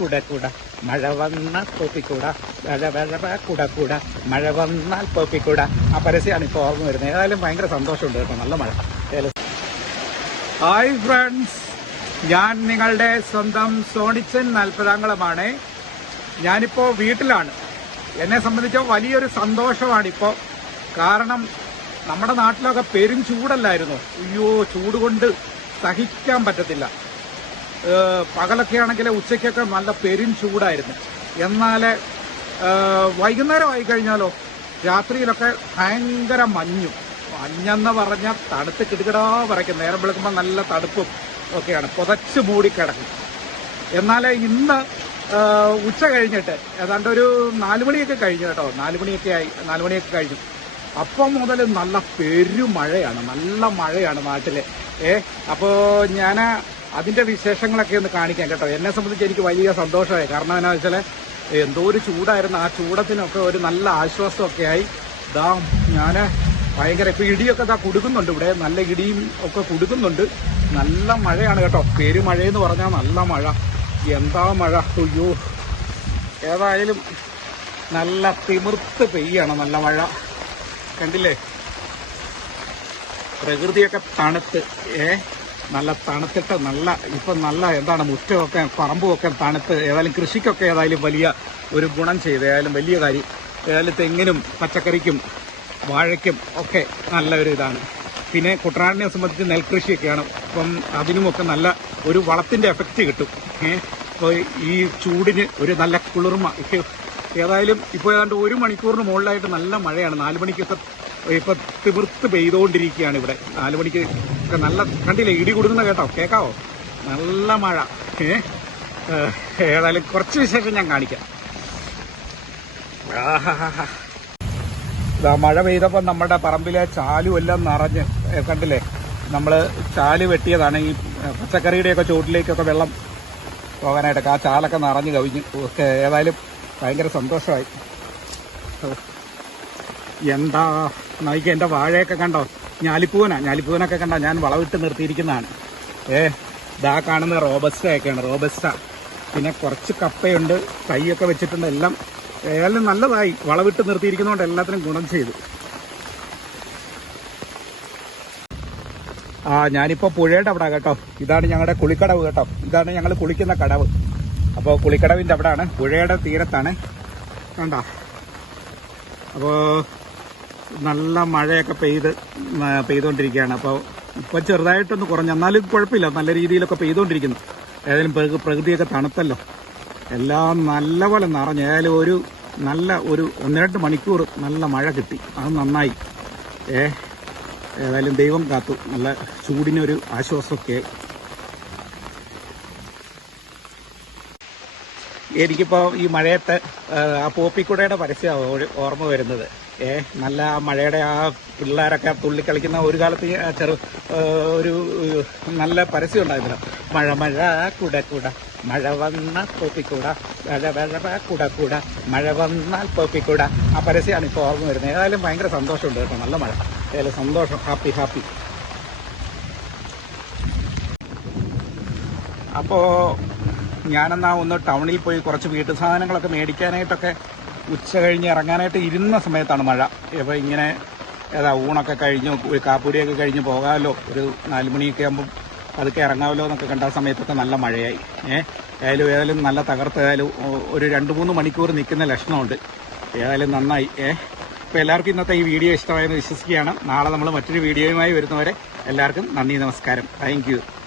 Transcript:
കുട കുട. മഴ വന്നാൽ തോപ്പിക്കൂട വെഴ വെഴ കുട കുട. മഴ വന്നാൽ തൊപ്പിക്കൂട ആ പരസ്യമാണ് ഇപ്പോൾ ഓർമ്മ വരുന്നത്. ഏതായാലും ഭയങ്കര സന്തോഷമുണ്ട് കേട്ടോ. നല്ല മഴ. ഹായ് ഫ്രണ്ട്സ് ഞാൻ നിങ്ങളുടെ സ്വന്തം സോണിച്ചൻ നാൽപ്പതാംകളമാണ് ഞാനിപ്പോൾ വീട്ടിലാണ്. എന്നെ സംബന്ധിച്ച വലിയൊരു സന്തോഷമാണിപ്പോൾ കാരണം നമ്മുടെ നാട്ടിലൊക്കെ പെരും ചൂടല്ലായിരുന്നു. അയ്യോ ചൂട് കൊണ്ട് സഹിക്കാൻ പറ്റത്തില്ല. പകലൊക്കെ ആണെങ്കിൽ ഉച്ചയ്ക്കൊക്കെ നല്ല പെരും ചൂടായിരുന്നു. എന്നാൽ വൈകുന്നേരം ആയി കഴിഞ്ഞാലോ രാത്രിയിലൊക്കെ ഭയങ്കര മഞ്ഞു. മഞ്ഞെന്ന് പറഞ്ഞാൽ തണുത്ത് കിടുകിടാ പറയ്ക്കും നേരം വെളുക്കുമ്പോൾ നല്ല തണുപ്പും ഒക്കെയാണ്. പുതച്ച് മൂടിക്കിടക്കും. എന്നാൽ ഇന്ന് ഉച്ച കഴിഞ്ഞിട്ട് ഏതാണ്ട് ഒരു നാലുമണിയൊക്കെ കഴിഞ്ഞു കേട്ടോ. നാലുമണിയൊക്കെ ആയി നാലുമണിയൊക്കെ കഴിഞ്ഞു. അപ്പം മുതൽ നല്ല പെരുമഴയാണ്. നല്ല മഴയാണ് നാട്ടിൽ ഏ അപ്പോൾ ഞാൻ അതിന്റെ വിശേഷങ്ങളൊക്കെ ഒന്ന് കാണിക്കാം കേട്ടോ. എന്നെ സംബന്ധിച്ച് എനിക്ക് വലിയ സന്തോഷമായി. കാരണം എന്നാ വെച്ചാൽ എന്തോ ഒരു ചൂടായിരുന്നു. ആ ചൂടത്തിനൊക്കെ ഒരു നല്ല ആശ്വാസമൊക്കെ ആയി ഇതാ ഞാൻ ഭയങ്കര ഇപ്പൊ ഇടിയൊക്കെ ഇതാ കുടുക്കുന്നുണ്ട് ഇവിടെ. നല്ല ഇടിയും ഒക്കെ കുടുക്കുന്നുണ്ട് നല്ല മഴയാണ് കേട്ടോ. പെരുമഴയെന്ന് പറഞ്ഞാൽ നല്ല മഴ. എന്താ മഴ? അയ്യോ. ഏതായാലും നല്ല തിമിർത്ത് പെയ്യാണ് നല്ല മഴ. കണ്ടില്ലേ? പ്രകൃതിയൊക്കെ തണുത്ത്. ഏ? നല്ല തണുത്തിട്ട് നല്ല ഇപ്പം നല്ല എന്താണ് മുറ്റമൊക്കെ പറമ്പുമൊക്കെ തണുത്ത് ഏതായാലും കൃഷിക്കൊക്കെ ഏതായാലും വലിയ ഒരു ഗുണം ചെയ്ത് ഏതായാലും വലിയ കാര്യം. ഏതായാലും തെങ്ങിനും പച്ചക്കറിക്കും വാഴയ്ക്കും ഒക്കെ നല്ല ഒരു ഇതാണ്. പിന്നെ കുട്ടനാടിനെ സംബന്ധിച്ച് നെൽകൃഷിയൊക്കെയാണ്. അപ്പം അതിനുമൊക്കെ നല്ല ഒരു വളത്തിന്റെ എഫക്റ്റ് കിട്ടും. അപ്പോൾ ഈ ചൂടിന് ഒരു നല്ല കുളിർമ. ഏതായാലും ഇപ്പോൾ ഏതാണ്ട് ഒരു മണിക്കൂറിന് മുകളിലായിട്ട് നല്ല മഴയാണ്. നാല് മണിക്കൊക്കെ ഇപ്പൊ തിമിർത്ത് പെയ്തുകൊണ്ടിരിക്കുകയാണ് ഇവിടെ. നാല് മണിക്ക് ഒക്കെ നല്ല കണ്ടില്ലേ ഇടി കൊടുക്കുന്ന കേട്ടോ കേക്കാവോ? നല്ല മഴ. ഏ? ഏതായാലും കുറച്ച് വിശേഷം ഞാൻ കാണിക്കാം. മഴ പെയ്തപ്പോൾ നമ്മുടെ പറമ്പിലെ ചാലു എല്ലാം നിറഞ്ഞ് കണ്ടില്ലേ? നമ്മൾ ചാൽ വെട്ടിയതാണ് ഈ പച്ചക്കറിയുടെയൊക്കെ ചുവട്ടിലേക്കൊക്കെ വെള്ളം പോകാനായിട്ടൊക്കെ ആ ചാലൊക്കെ നിറഞ്ഞു കവിഞ്ഞു ഏതായാലും ഭയങ്കര സന്തോഷമായി. എന്താ നോക്കി എന്റെ വാഴയൊക്കെ കണ്ടോ? ഞാലിപ്പൂവനാ ഞാലിപ്പൂവനൊക്കെ കണ്ടോ ഞാൻ വളവിട്ട് നിർത്തിയിരിക്കുന്നതാണ്. ഏ ഇതാ കാണുന്ന റോബസ്റ്റ ഒക്കെയാണ് റോബസ്റ്റ. പിന്നെ കുറച്ച് കപ്പയുണ്ട് തൈയൊക്കെ വെച്ചിട്ടുണ്ട് എല്ലാം ഏതായാലും നല്ലതായി. വളവിട്ട് നിർത്തിയിരിക്കുന്നതുകൊണ്ട് എല്ലാത്തിനും ഗുണം ചെയ്തു. ആ ഞാനിപ്പോ പുഴയുടെ അവിടെ കേട്ടോ. ഇതാണ് ഞങ്ങളുടെ കുളിക്കടവ് കേട്ടോ. ഇതാണ് ഞങ്ങൾ കുളിക്കുന്ന കടവ്. അപ്പോൾ കുളിക്കടവിന്റെ അവിടെയാണ് പുഴയുടെ തീരത്താണ്. കണ്ടോ? അപ്പോൾ നല്ല മഴയൊക്കെ പെയ്ത് പെയ്തുകൊണ്ടിരിക്കുകയാണ് അപ്പോൾ ഇപ്പോൾ ചെറുതായിട്ടൊന്ന് കുറഞ്ഞു. എന്നാലും കുഴപ്പമില്ല. നല്ല രീതിയിലൊക്കെ പെയ്തുകൊണ്ടിരിക്കുന്നു ഏതായാലും പ്രകൃ- പ്രകൃതിയൊക്കെ തണുത്തല്ലോ. എല്ലാം നല്ലപോലെ നിറഞ്ഞു. ഏതായാലും ഒരു നല്ല ഒരു ഒന്ന് മണിക്കൂർ നല്ല മഴ കിട്ടി. അത് നന്നായി. ഏ ഏതായാലും ദൈവം കാത്തു. നല്ല ചൂടിനൊരു ആശ്വാസമൊക്കെ എനിക്കിപ്പോൾ ഈ മഴയത്ത് ആ, പോപ്പിക്കുടയുടെ പരസ്യമാണ് ഓർമ്മ വരുന്നത്. ഏ നല്ല ആ മഴയുടെ ആ പിള്ളേരൊക്കെ തുള്ളിക്കളിക്കുന്ന ഒരു കാലത്ത് ചെറു ഒരു നല്ല പരസ്യം ഉണ്ടായിരുന്നു. മഴ മഴ കുട കുട മഴ വന്നാൽ പോപ്പിക്കൂട മഴ മഴ കുട കുട മഴ വന്നാൽ പോപ്പിക്കൂട. ആ പരസ്യമാണ് ഇപ്പോൾ ഓർമ്മ വരുന്നത്. ഏതായാലും ഭയങ്കര സന്തോഷമുണ്ട് കേട്ടോ. നല്ല മഴ. ഏതായാലും സന്തോഷം. Happy happy. അപ്പോൾ ഞാനെന്നാ ഒന്ന് ടൗണിൽ പോയി കുറച്ച് വീട്ടു സാധനങ്ങളൊക്കെ മേടിക്കാനായിട്ടൊക്കെ ഉച്ച കഴിഞ്ഞ് ഇറങ്ങാനായിട്ട് ഇരുന്ന സമയത്താണ് മഴ. അപ്പോൾ ഇങ്ങനെ ഏതാ ഊണൊക്കെ കഴിഞ്ഞു ഒരു കാപ്പുടിയൊക്കെ കഴിഞ്ഞ് പോകാമല്ലോ ഒരു നാലുമണിയൊക്കെ ആകുമ്പം അതൊക്കെ ഇറങ്ങാമല്ലോ എന്നൊക്കെ കണ്ട സമയത്തൊക്കെ നല്ല മഴയായി. ഏഹ് ഏതായാലും ഏതായാലും നല്ല തകർത്തതായാലും ഒരു രണ്ട് മൂന്ന് മണിക്കൂർ നിൽക്കുന്ന ലക്ഷണമുണ്ട്. ഏതായാലും നന്നായി. ഏഹ് അപ്പോൾ എല്ലാവർക്കും ഇന്നത്തെ ഈ വീഡിയോ ഇഷ്ടമായെന്ന് വിശ്വസിക്കുകയാണ്. നാളെ നമ്മൾ മറ്റൊരു വീഡിയോയുമായി വരുന്നവരെ എല്ലാവർക്കും നന്ദി നമസ്കാരം. താങ്ക്